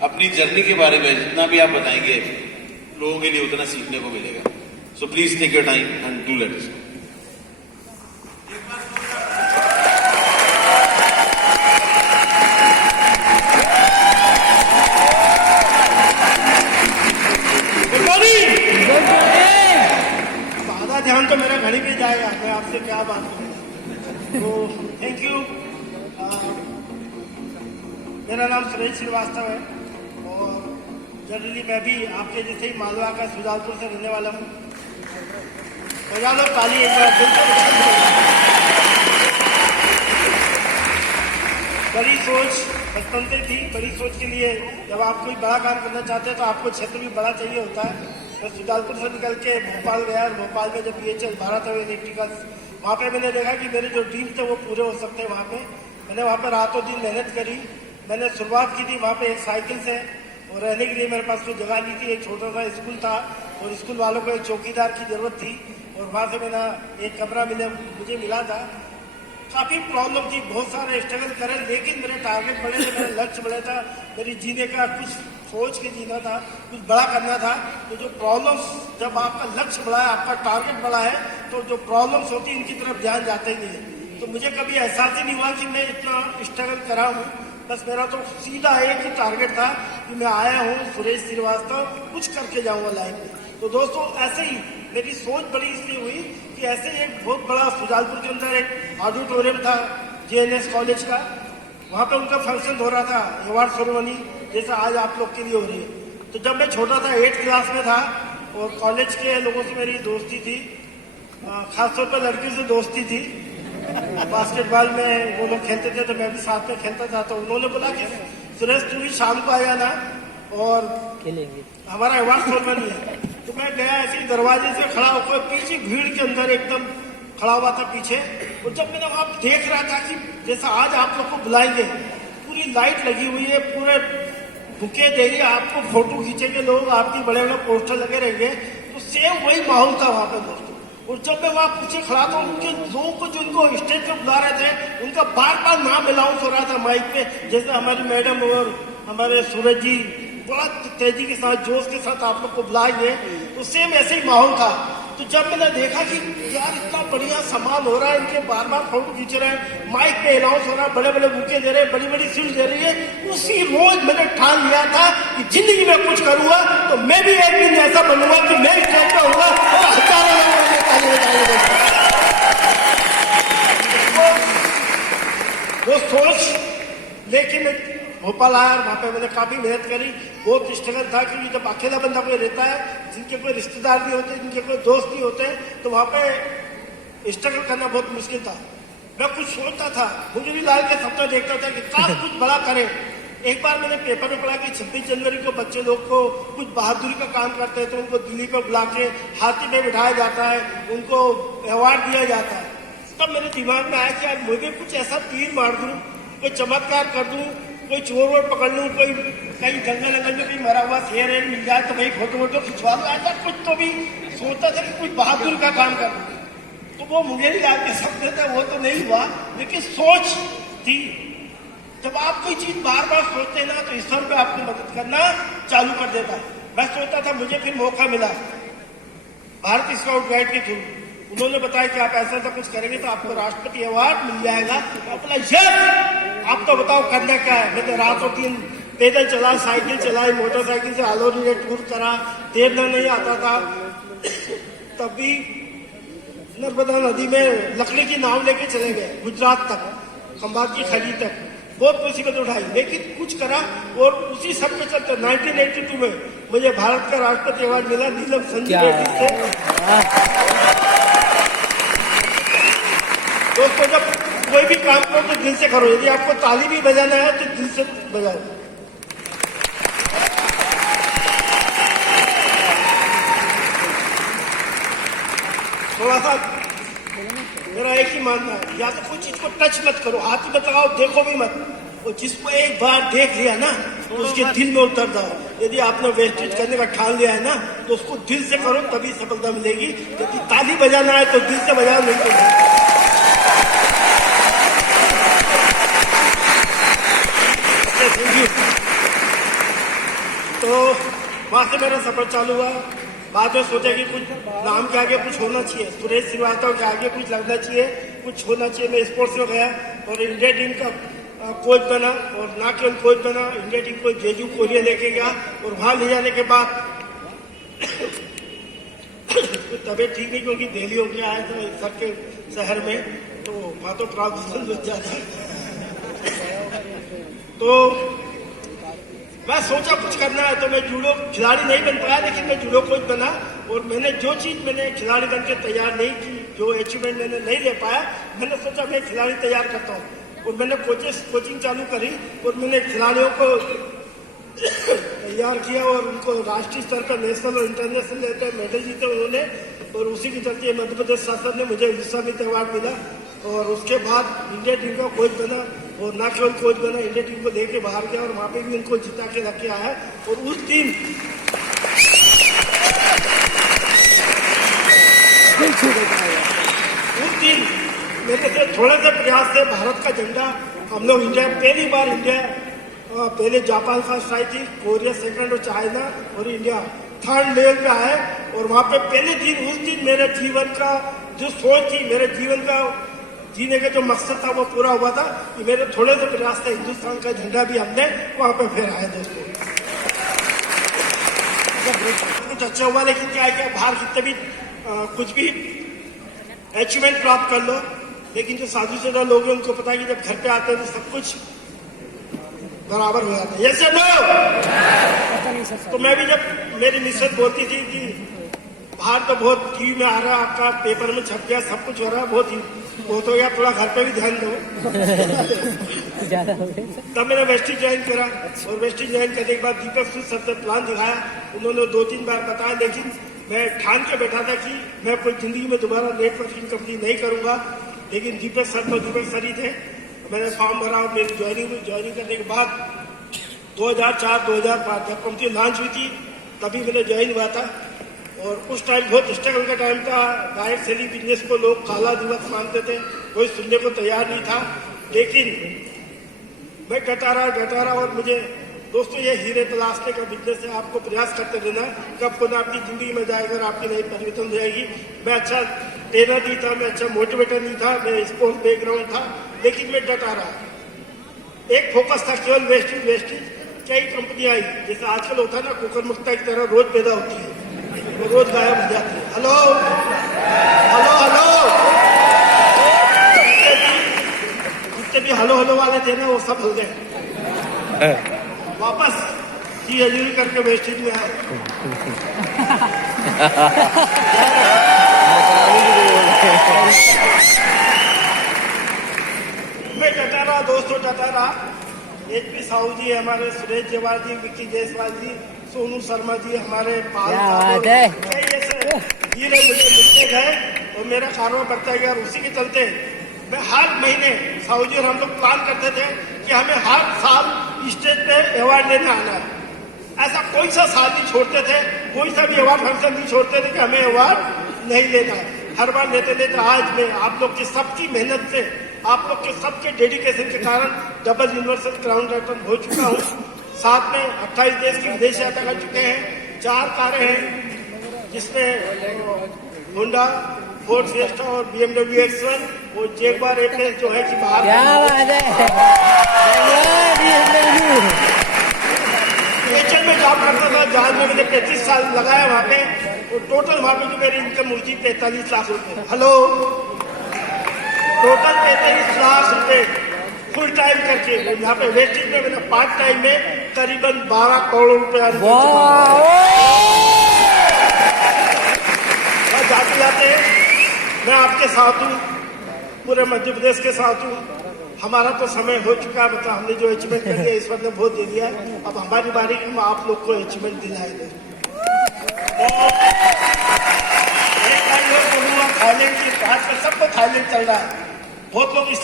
अपनी जर्नी के बारे में जितना भी आप बताएंगे लोगों के लिए उतना सीखने को मिलेगा। So please take your time and do let us. आधा ध्यान तो मेरा घड़ी पे जाएगा, मैं आपसे क्या बात करूँ। तो थैंक यू। मेरा नाम सुरेश श्रीवास्तव है और जनरली मैं भी आपके जैसे ही मालवा का सुजालपुर से रहने वाला हूँ। बजा लो ताली एक बार। बड़ी सोच बचपन से थी। बड़ी सोच के लिए जब आप कोई बड़ा काम करना चाहते हैं तो आपको क्षेत्र भी बड़ा चाहिए होता है। मैं सुजालपुर से निकल के भोपाल गया और भोपाल में जब BHEL भारत हेवी इलेक्ट्रिकल्स, वहाँ पे मैंने देखा कि मेरे जो ड्रीम थे वो पूरे हो सकते हैं। वहाँ पे मैंने वहाँ पे रातों दिन मेहनत करी। मैंने शुरुआत की थी वहाँ पे एक साइकिल से और रहने के लिए मेरे पास कोई जगह नहीं थी। एक छोटा सा स्कूल था और स्कूल वालों को एक चौकीदार की जरूरत थी और वहाँ से मेरा एक कमरा मुझे मिला था। काफी प्रॉब्लम थी, बहुत सारे स्ट्रगल करे, लेकिन मेरे टारगेट बड़े थे, मेरा लक्ष्य बड़ा था, मेरी जीने का कुछ सोच के जीना था, कुछ बड़ा करना था। तो जो प्रॉब्लम्स, जब आपका लक्ष्य बड़ा है, आपका टारगेट बड़ा है, तो जो प्रॉब्लम्स होती है इनकी तरफ ध्यान जाता ही नहीं है। तो मुझे कभी एहसास ही नहीं हुआ कि मैं इतना स्ट्रगल करा हूँ। बस मेरा तो सीधा एक ही टारगेट था कि मैं आया हूँ सुरेश श्रीवास्तव, कुछ करके जाऊँगा लाइफ में। तो दोस्तों ऐसे ही मेरी सोच बड़ी इसलिए हुई कि ऐसे एक बहुत बड़ा सुजालपुर के अंदर एक ऑडिटोरियम था JNS कॉलेज का, वहाँ पे उनका फंक्शन हो रहा था, अवार्ड सेरेमनी जैसा आज आप लोग के लिए हो रही है। तो जब मैं छोटा था 8th क्लास में था और कॉलेज के लोगों से मेरी दोस्ती थी, खासतौर पर लड़कियों से दोस्ती थी। बास्केटबॉल में वो लोग खेलते थे तो मैं भी साथ में खेलता था। तो उन्होंने बोला कि सुरेश तू भी शाम को आया ना और खेलेंगे, हमारा अवार्ड सेरेमनी है। तो मैं गया ऐसे दरवाजे से खड़ा होकर, पीछे भीड़ के अंदर एकदम खड़ा हुआ था पीछे। और जब मैंने वहां देख रहा था कि जैसा आज आप लोग को बुलाएंगे, पूरी लाइट लगी हुई है, पूरे बुके देंगे आपको, फोटो खींचेंगे लोग, आपकी बड़े बड़े पोस्टर लगे रहेंगे, तो सेम वही माहौल था वहां पे दोस्तों। और जब मैं वहां पीछे खड़ा था, उनके लोगों को जो उनको स्टेज पे बुला रहे थे, उनका बार बार नाम अनाउंस हो रहा था माइक पे, जैसे हमारी मैडम और हमारे सूरज जी बड़ा तेजी के साथ, जोश के साथ आप लोग को बुलाएंगे, तो सेम ऐसे ही माहौल था। तो जब मैंने देखा कि यार इतना बढ़िया सामान हो रहा है, इनके बार बार फोटो खींच रहे हैं, माइक पे अनाउंस हो रहा है, बड़े बड़े बुके दे रहे हैं, बड़ी बड़ी सीट दे रही है, उसी रोज मैंने ठान लिया था कि जिंदगी में कुछ करूंगा तो मैं भी एक दिन ऐसा बनूंगा कि मैं स्टेज पे होगा और हजारों लोग मुझे ताली बजाएंगे। वो सोच लेकिन भोपाल आया, वहां पे मैंने काफी मेहनत करी। बहुत स्ट्रगल था क्योंकि जब अकेला बंदा कोई रहता है, जिनके कोई रिश्तेदार नहीं होते, जिनके कोई दोस्त नहीं होते, तो वहां पे स्ट्रगल करना बहुत मुश्किल था। मैं कुछ सोचता था, मुझे भी लाल के सपना देखता था कि काश कुछ बड़ा करे। एक बार मैंने पेपर में पढ़ा कि 26 जनवरी को बच्चे लोग को कुछ बहादुरी का काम करते हैं तो उनको दिल्ली पे बुला के हाथी में बिठाया जाता है, उनको अवार्ड दिया जाता है। तब मेरे दिमाग में आया कि यार मुझे कुछ ऐसा तीर मार दूं, कोई चमत्कार कर दूं, कोई चोर वोर पकड़ लूं, कोई कहीं जंगल अंगल में कहीं मरा हुआ शेर है मिल जाए तो भाई फोटो वोटो खिंचवा लूं। ऐसा कुछ तो भी सोचता था कि कुछ बहादुर का काम कर लूं। तो वो मुझे नहीं लाल के सपने थे, वो तो नहीं हुआ, लेकिन सोच थी। जब आप कोई चीज बार बार सोचते हैं ना तो ईश्वर पे आपको मदद करना चालू कर देता है। मैं सोचता था, मुझे फिर मौका मिला भारत स्काउट गाइड के थ्रू, उन्होंने बताया कि आप ऐसा ऐसा कुछ करेंगे तो आपको राष्ट्रपति अवार्ड मिल जाएगा। आप तो बताओ करना क्या है। मैंने रातों दिन पैदल चला, साइकिल चलाई, मोटरसाइकिल से ऑल ओवर इंडिया टूर करा, तैरना नहीं आता था, तब भी नर्मदा नदी में लकड़ी की नाव लेके चले गए गुजरात तक, खंबात की खाड़ी तक, बहुत मुसीबत उठाई, लेकिन कुछ करा। और उसी सब के चलते 1982 में मुझे भारत का राष्ट्रपति अवार्ड मिला नीलम संजीव रेड्डी से। दोस्तों, जब कोई भी काम करो तो दिल से करो। यदि आपको ताली भी बजाना है तो दिल से बजाओ। थोड़ा सा मेरा एक ही मानना है, या तो कोई चीज को टच मत करो, हाथ मत लगाओ, देखो भी मत। और जिसको एक बार देख लिया ना तो उसके दिल में उतर जाओ। यदि आपने वेस्टेज करने का ठान लिया है ना तो उसको दिल से करो, तभी सफलता मिलेगी। यदि ताली बजाना है तो दिल से बजाओ, नहीं तो तो वहाँ से मेरा सफर चालू हुआ। बाद में सोचा कि कुछ नाम के आगे कुछ होना चाहिए, सुरेश श्रीवास्तव के आगे कुछ लगना चाहिए, कुछ होना चाहिए। मैं स्पोर्ट्स में गया और इंडिया टीम का कोच बना, और ना केवल कोच बना, इंडिया टीम को जेजू कोरिया लेके गया। और वहाँ ले जाने के बाद तबीयत ठीक नहीं, क्योंकि दिल्ली होके आया था सर के शहर में, तो वहाँ तो प्रॉब्लम हो जाता। तो मैं सोचा कुछ करना है, तो मैं जूडो खिलाड़ी नहीं बन पाया, लेकिन मैं जूडो कोच बना। और मैंने जो चीज मैंने खिलाड़ी बन के तैयार नहीं की, जो अचीवमेंट मैंने नहीं ले पाया, मैंने सोचा मैं खिलाड़ी तैयार करता हूँ। और मैंने कोचिंग चालू करी और मैंने खिलाड़ियों को तैयार किया और उनको राष्ट्रीय स्तर पर नेशनल और इंटरनेशनल लेवल पर मेडल जीते उन्होंने। और उसी के चलते मध्य प्रदेश शासन ने मुझे विश्वामित्र अवार्ड मिला। और उसके बाद इंडिया टीम का कोच बना, और ना केवल कोच बना, इंडिया टीम को लेके बाहर गया और वहाँ पे भी उनको जिता के रख के आया। और उस दिन मेरे से थोड़े से प्रयास से भारत का झंडा हम लोग इंडिया पहली बार पहले जापान फर्स्ट आई थी, कोरिया सेकंड और चाइना, और इंडिया थर्ड लेवल पे आए। और वहाँ पे पहले दिन उस दिन मेरे जीवन का जो सोच थी, मेरे जीवन का जीने का जो मकसद था वो पूरा हुआ था कि मेरे थोड़े से प्रयास से हिंदुस्तान का झंडा भी हमने वहाँ पे फहराया। दोस्तों कुछ अच्छा हुआ, लेकिन क्या है कि बाहर कितने भी कुछ भी अचीवमेंट प्राप्त कर लो, लेकिन जो साधु संत लोग हैं उनको पता है कि जब घर पे आते हैं तो सब कुछ बराबर हो जाता है। यस या नो? तो मैं भी जब मेरी मिसेज बोलती थी कि बाहर तो बहुत टीवी में आ रहा है, आपका पेपर में छप गया, सब कुछ हो रहा है, बहुत हो गया, थोड़ा घर पे भी ध्यान दो। तब मैंने वेस्टिज ज्वाइन करा, और वेस्टिज ज्वाइन करने के बाद दीपक सूद सर ने प्लान दिखाया। उन्होंने 2-3 बार बताया, लेकिन मैं ठान के बैठा था कि मैं कोई जिंदगी में दोबारा नेटवर्किंग कंपनी नहीं करूंगा। लेकिन दीपक सर तो दीपक सर ही थे। मैंने फॉर्म भरा और मेरी ज्वाइनिंग करने के बाद 2004-2005 जब कंपनी लॉन्च हुई थी तभी मैंने ज्वाइन हुआ था। और उस टाइम बहुत स्ट्रगल का टाइम था। डायरेक्ट सेलिंग बिजनेस को लोग काला दिवस मानते थे, कोई सुनने को तैयार नहीं था। लेकिन मैं डटा रहा और मुझे दोस्तों ये हीरे तलाशने का बिजनेस है, आपको प्रयास करते रहना, कब को ना आपकी जिंदगी में जाएगा और आपकी नई परिवर्तन हो जाएगी। मैं अच्छा ट्रेनर नहीं था, मैं अच्छा मोटिवेटर नहीं था, मैं स्पोर्ट्स बैकग्राउंड था, लेकिन मैं डटा रहा। एक फोकस था केवल वेस्टेज। कई कंपनी आई, जैसे आजकल होता है ना, कुकर मुक्ता की तरह रोज पैदा होती है, वो रोज गायब हो जाती है। हेलो जितने भी हेलो वाले थे ना, वो सब हो गए, वापस जी हजूरी करके वेस्टेज में आए। मैं डटा रहा दोस्तों, डटा रहा। HP साहू जी, हमारे सुरेश जेवाल जी, विक्की जायसवाल जी, सोनू शर्मा जी, हमारे पाल धीरे मुझे मिलते गए और मेरा कारोबार बढ़ता गया। और उसी के चलते मैं हर महीने साहू जी और हम लोग प्लान करते थे कि हमें हर साल स्टेज पे अवार्ड लेने आना है। ऐसा कोई सा साल नहीं छोड़ते थे, कोई सा भी अवार्ड फंक्शन नहीं छोड़ते थे कि हमें अवार्ड नहीं लेना है। हर बार लेते आज मैं आप लोग की सबकी मेहनत से, आप लोग के सबके डेडिकेशन के कारण डबल यूनिवर्सल क्राउन टाइटल हो चुका हूँ। साथ में 28 देश की विदेश यात्रा कर चुके हैं, 4 कारें हैं जिसमें होंडा, फोर्ड फिएस्टा और BMW X1 और जैगवार एप्लेस जो है कि बाहर एचएल में जॉब करता था, जहाज में मैंने 35 साल लगाया वहाँ पे। और टोटल वहाँ पे जो मेरी इनकम हुई थी 43 लाख रुपए। हेलो, टोटल 43 लाख रुपए फुल टाइम करके। यहाँ पे वेस्टेज में मैंने पार्ट टाइम में करीबन 12 करोड़ रुपए जाते मैं आपके साथ हूँ, पूरे मध्य प्रदेश के साथ हूँ। हमारा तो समय हो चुका है, मतलब हमने जो अचीवमेंट कर लिया ईश्वर ने बहुत दे दिया है। अब हमारी बारी कि हम आप लोग को अचीवमेंट दिलाएंगे। एक बार बोलूंगा, थाईलैंड की बात में सबको थाईलैंड चल रहा है, बहुत लोग